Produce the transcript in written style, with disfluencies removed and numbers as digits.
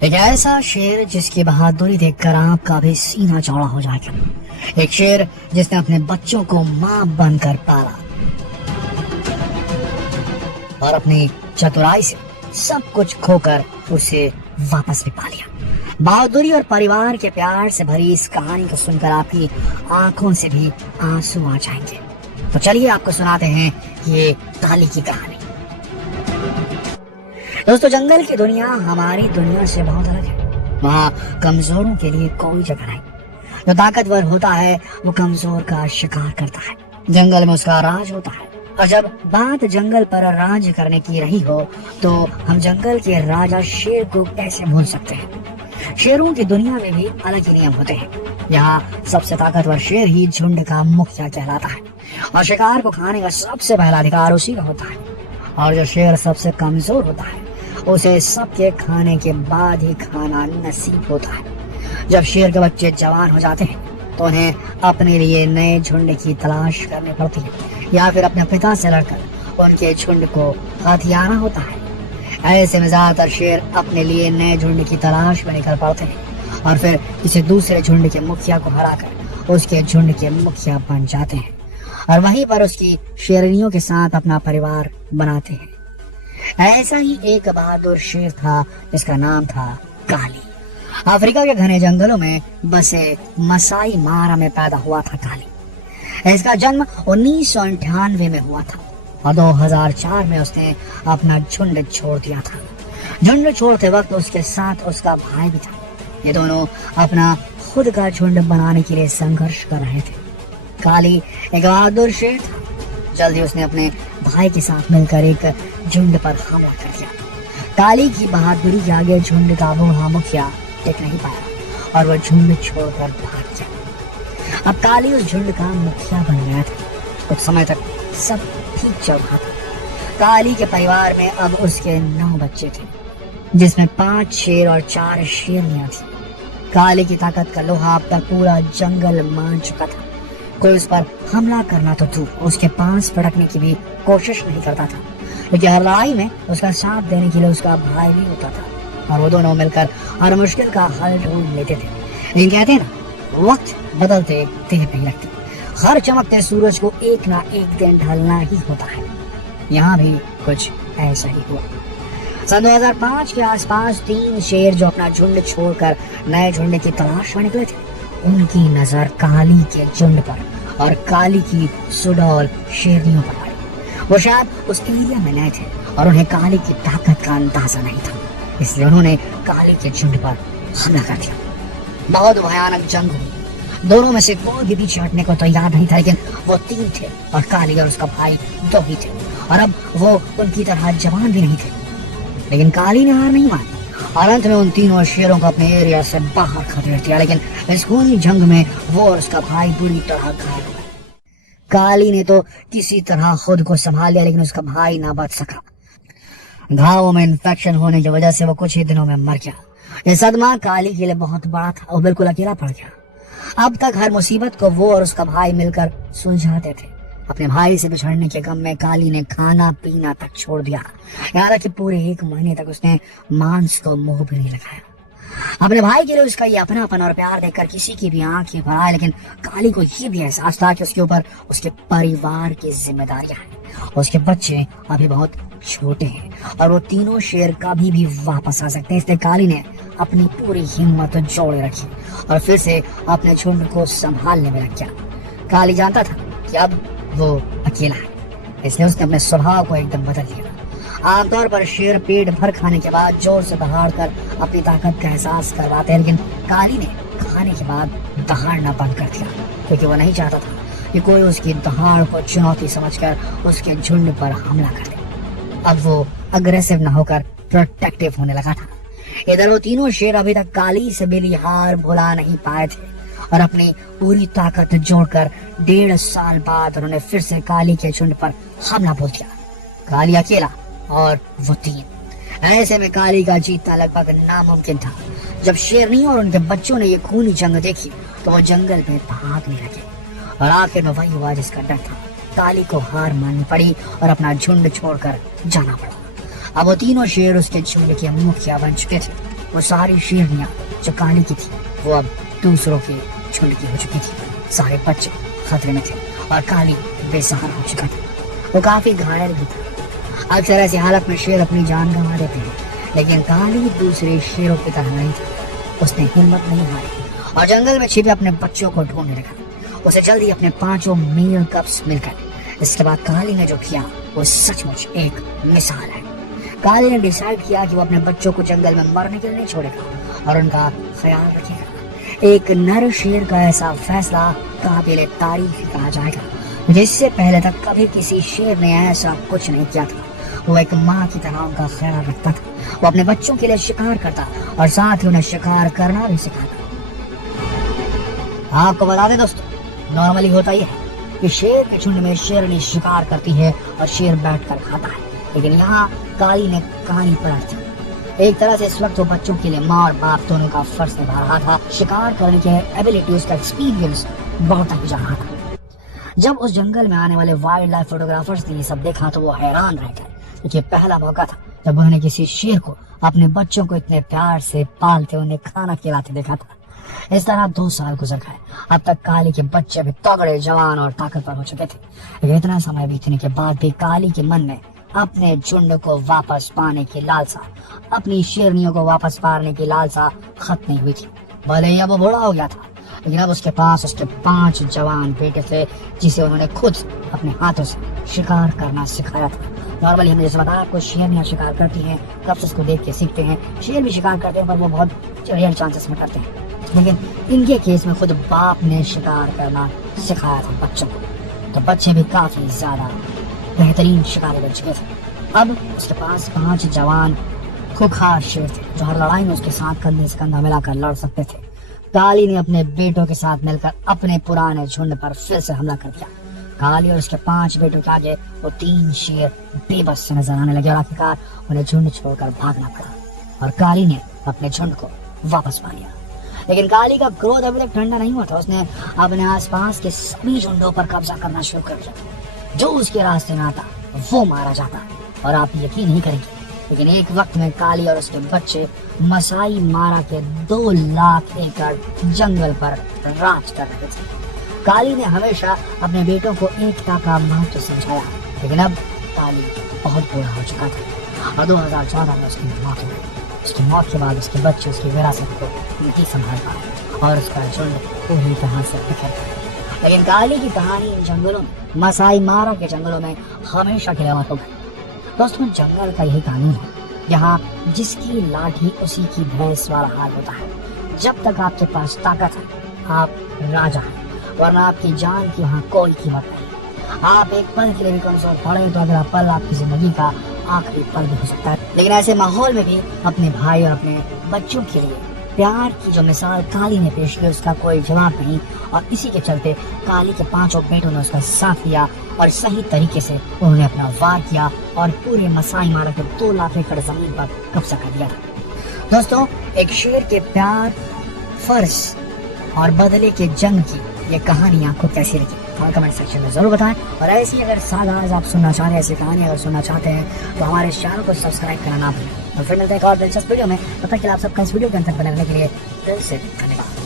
एक ऐसा शेर जिसकी बहादुरी देखकर आपका भी सीना चौड़ा हो जाएगा। एक शेर जिसने अपने बच्चों को मां बनकर पाला और अपनी चतुराई से सब कुछ खोकर उसे वापस भी पा लिया। बहादुरी और परिवार के प्यार से भरी इस कहानी को सुनकर आपकी आंखों से भी आंसू आ जाएंगे। तो चलिए आपको सुनाते हैं ये काली की कहानी। दोस्तों, जंगल की दुनिया हमारी दुनिया से बहुत अलग है। वहाँ कमजोरों के लिए कोई जगह नहीं। जो ताकतवर होता है वो कमजोर का शिकार करता है। जंगल में उसका राज होता है। और जब बात जंगल पर राज करने की रही हो तो हम जंगल के राजा शेर को कैसे भूल सकते हैं। शेरों की दुनिया में भी अलग ही नियम होते हैं। यहाँ सबसे ताकतवर शेर ही झुंड का मुखिया कहलाता है और शिकार को खाने का सबसे पहला अधिकार उसी का होता है। और जो शेर सबसे कमजोर होता है उसे सबके खाने के बाद ही खाना नसीब होता है। जब शेर के बच्चे जवान हो जाते हैं तो उन्हें अपने लिए नए झुंड की तलाश करनी पड़ती है या फिर अपने पिता से लड़कर उनके झुंड को हथियाना होता है। ऐसे में ज्यादातर शेर अपने लिए नए झुंड की तलाश में निकल पड़ते हैं और फिर किसी दूसरे झुंड के मुखिया को हराकर उसके झुंड के मुखिया बन जाते हैं और वहीं पर उसकी शेरनियों के साथ अपना परिवार बनाते हैं। ऐसा ही एक बहादुर शेर था जिसका नाम था काली। अफ्रीका के घने जंगलों में बसे मसाई मारा में पैदा हुआ था काली। इसका जन्म 1998 में हुआ था और 2004 में उसने अपना झुंड छोड़ दिया था। झुंड छोड़ते वक्त उसके साथ उसका भाई भी था। ये दोनों अपना खुद का झुंड बनाने के लिए संघर्ष कर रहे थे। काली एक बहादुर शेर था। जल्दी उसने अपने भाई के साथ मिलकर एक झुंड पर हमला कर दिया। काली की बहादुरी के आगे झुंड का बूढ़ा मुखिया टिक नहीं पाया और वह झुंड छोड़कर भाग गया। अब काली उस झुंड का मुखिया बन गया था। कुछ समय तक सब ठीक चल रहा था। काली के परिवार में अब उसके 9 बच्चे थे, जिसमें 5 शेर और 4 शेरनियां थी। काली की ताकत का लोहा अब तक पूरा जंगल मान चुका था। कोई उस पर हमला करना तो दूर, उसके पास भड़कने की भी कोशिश नहीं करता था। लेकिन हर लड़ाई में उसका साथ देने के लिए उसका भाई भी होता था और वो दोनों मिलकर हर मुश्किल का हल ढूंढ लेते थे। लेकिन कहते हैं ना, वक्त बदलते देर नहीं लगती। हर चमकते सूरज को एक ना एक दिन ढलना ही होता है। यहाँ भी कुछ ऐसा ही हुआ। सन 2005 के आसपास 3 शेर जो अपना झुंड छोड़कर नए झुंड की तलाश में निकले थे, उनकी नजर काली के झुंड पर और काली की सुडौल शेरनियों पर पड़ी। वो शायद उस एरिया में नए थे और उन्हें काली की ताकत का अंदाजा नहीं था, इसलिए उन्होंने काली के झुंड पर हमला कर दिया। बहुत भयानक जंग हुई। दोनों में से कोई भी पीछे हटने को तैयार नहीं था, लेकिन वो 3 थे और काली और उसका भाई 2 ही थे और अब वो उनकी तरह जवान भी नहीं थे। लेकिन काली ने हार नहीं मानी और अंत में उन तीनों शेरों को अपने एरिया से बाहर खदेड़ दिया। लेकिन इस खूनी जंग में वो और उसका भाई बुरी तरह घायल हुए। काली ने तो किसी तरह खुद को संभाल लिया, लेकिन उसका भाई ना बच सका। घावों में इन्फेक्शन होने की वजह से वो कुछ ही दिनों में मर गया। ये सदमा काली के लिए बहुत बड़ा था और बिल्कुल अकेला पड़ गया। अब तक हर मुसीबत को वो और उसका भाई मिलकर सुलझाते थे। अपने भाई से बिछड़ने के गम में काली ने खाना पीना तक छोड़ दिया। यहाँ तक कि पूरे 1 महीने तक उसने मांस को मुंह भी नहीं लगाया। अपने भाई के लिए उसका ये अपनापन और प्यार देखकर किसी की भी आंखें भर आए, लेकिन काली को ये भी एहसास था कि उसके ऊपर उसके परिवार की जिम्मेदारियां हैं। उसके बच्चे अभी बहुत छोटे हैं और वो तीनों शेर कभी भी वापस आ सकते हैं। इसलिए काली ने अपनी पूरी हिम्मत जोड़े रखी और फिर से अपने झुंड को संभालने में लग गया। काली जानता था कि अब वो अकेला है, इसलिए उसने अपने स्वभाव को एकदम बदल लिया। आमतौर पर शेर पेट भर खाने के बाद जोर से दहाड़कर अपनी ताकत का एहसास करवाते हैं, लेकिन काली ने खाने के बाद दहाड़ना बंद कर दिया क्योंकि वो नहीं चाहता था कि कोई उसकी दहाड़ को चुनौती समझकर उसके झुंड पर हमला कर दे। अब वो अग्रेसिव न होकर प्रोटेक्टिव होने लगा था। इधर वो तीनों शेर अभी तक काली से मिली हार भुला नहीं पाए थे और अपनी पूरी ताकत जोड़कर 1.5 साल बाद उन्होंने फिर से काली के झुंड पर हमला बोल दिया। काली अकेला और वो 3। ऐसे में काली का जीतना लगभग नामुमकिन था। जब शेरनी और उनके बच्चों ने ये खूनी जंग देखी तो वो जंगल में भागने लगे और आखिर में वही हुआ जिसका डर था। काली को हार माननी पड़ी और अपना झुंड छोड़कर जाना पड़ा। अब वो तीनों शेर उसके झुंड के मुखिया बन चुके थे वो सारी शेरनियां जो काली की थी वो अब दूसरों के झुंड की हो चुकी थी। सारे बच्चे खतरे में थे और काली बेसहारा हो चुका था। वो काफी घायल भी था। अक्सर ऐसी हालत में शेर अपनी जान गंवा देते हैं, लेकिन काली दूसरे शेरों की तरह नहीं था। उसने हिम्मत नहीं हारी और जंगल में छिपे अपने बच्चों को ढूंढने लगा। उसे जल्दी अपने 5 मेल कप्स मिल गए। इसके बाद काली ने जो किया वो सचमुच एक मिसाल है। काली ने डिसाइड किया कि वो अपने बच्चों को जंगल में मरने के लिए नहीं छोड़ेगा और उनका ख्याल रखेगा। एक नर शेर का ऐसा फैसला काबिले तारीफ कहा जाएगा, जिससे पहले तक कभी किसी शेर ने ऐसा कुछ नहीं किया था। वो एक माँ की तरह उनका ख्याल रखता था। वो अपने बच्चों के लिए शिकार करता और साथ ही उन्हें शिकार करना भी सिखाता। आपको बता दें दोस्तों, नॉर्मली होता ही है कि शेर के झुंड में शेरनी शिकार करती है और शेर बैठकर खाता है, लेकिन यहाँ काली ने कहानी पलट दी। एक तरह से इस वक्त वो बच्चों के लिए माँ और बाप दोनों का फर्ज निभा रहा था। शिकार करने के एबिलिटी, उसका एक्सपीरियंस बहुत ही जा रहा था। जब उस जंगल में आने वाले वाइल्ड लाइफ फोटोग्राफर्स ने ये सब देखा तो वो हैरान रह गए, क्योंकि पहला मौका था जब उन्होंने किसी शेर को अपने बच्चों को इतने प्यार से पालते, उन्हें खाना खिलाते देखा था। इस तरह 2 साल गुजर गए। अब तक काली के बच्चे भी तगड़े, जवान और ताकतवर हो चुके थे, लेकिन इतना समय बीतने के बाद भी काली के मन में अपने झुंड को वापस पाने की लालसा, अपनी शेरनियों को वापस पाने की लालसा खत्म नहीं हुई थी। भले ही अब वो बूढ़ा हो गया था, लेकिन अब उसके पास उसके 5 जवान बेटे थे, जिसे उन्होंने खुद अपने हाथों से शिकार करना सिखाया था। नॉर्मली हमने जैसे बताया, आपको शेरनियां शिकार करती हैं, कब उसको देख के सीखते हैं। शेर भी शिकार करते हैं, पर वो बहुत रेयर चांसेस में करते हैं, लेकिन इनके केस में खुद बाप ने शिकार करना सिखाया था बच्चों को। तो बच्चे भी काफी ज्यादा बेहतरीन शिकारी बन चुके थे। अब उसके पास 5 जवान खूंखार शेर थे, जो हर लड़ाई में उसके साथ कंधे से कंधा मिलाकर लड़ सकते थे। काली ने अपने बेटों के साथ मिलकर अपने पुराने झुंड पर फिर से हमला कर दिया। काली और उसके 5 बेटों के आगे वो 3 शेर बेबस से नजर आने लगे और आखिरकार उन्हें झुंड छोड़कर भागना पड़ा और काली ने अपने झुंड को वापस पा लिया। लेकिन काली का क्रोध अभी तक ठंडा नहीं हुआ था। उसने अपने आसपास के सभी झुंडों पर कब्जा करना शुरू कर दिया। जो उसके रास्ते में आता वो मारा जाता। और आप यकीन नहीं करेंगे, लेकिन एक वक्त में काली और उसके बच्चे मसाई मारा के 2 लाख एकड़ जंगल पर राज कर रहे थे। काली ने हमेशा अपने बेटों को एकता का महत्व समझाया, लेकिन अब काली बहुत बूढ़ा हो चुका था और 2014 में उसकी मौत हो गई। उसकी मौत के बाद उसके बच्चे उसकी विरासत को नहीं संभाल पाए और उसका झुंड पूरी तरह से बिखर गया। लेकिन काली की कहानी इन जंगलों में, मसाई मारा के जंगलों में हमेशा के लिए अमर हो गई। दोस्तों, जंगल का यही कानून है, यहाँ जिसकी लाठी उसी की भैंस वाला हाल होता है। जब तक आपके पास ताकत है, आप राजा हैं, वरना आपकी जान की वहाँ कोई कीमत नहीं। आप एक पल के लिए भी कमजोर पड़े तो अगला पल आपकी जिंदगी का आखिरी पल भी हो सकता है। लेकिन ऐसे माहौल में भी अपने भाई और अपने बच्चों के लिए प्यार की जो मिसाल काली ने पेश की, उसका कोई जवाब नहीं। और इसी के चलते काली के 5 बेटों ने उसका साथ दिया और सही तरीके से उन्होंने अपना वार किया और पूरे मसाई मारा के 2 लाख एकड़ जमीन पर कब्जा कर लिया था। दोस्तों, एक शेर के प्यार, फर्ज और बदले के जंग की ये कहानी आपको कैसी लगी कमेंट सेक्शन में जरूर बताएं। और ऐसी अगर सागाज आप सुनना चाह रहे हैं, ऐसी कहानी अगर सुनना चाहते हैं तो हमारे चैनल को सब्सक्राइब करना ना भूलें। और फिर मिलते हैं एक और दिलचस्प वीडियो में। तब तक के लिए आप सबका इस वीडियो के अंत तक बने रहने के लिए दिल से धन्यवाद।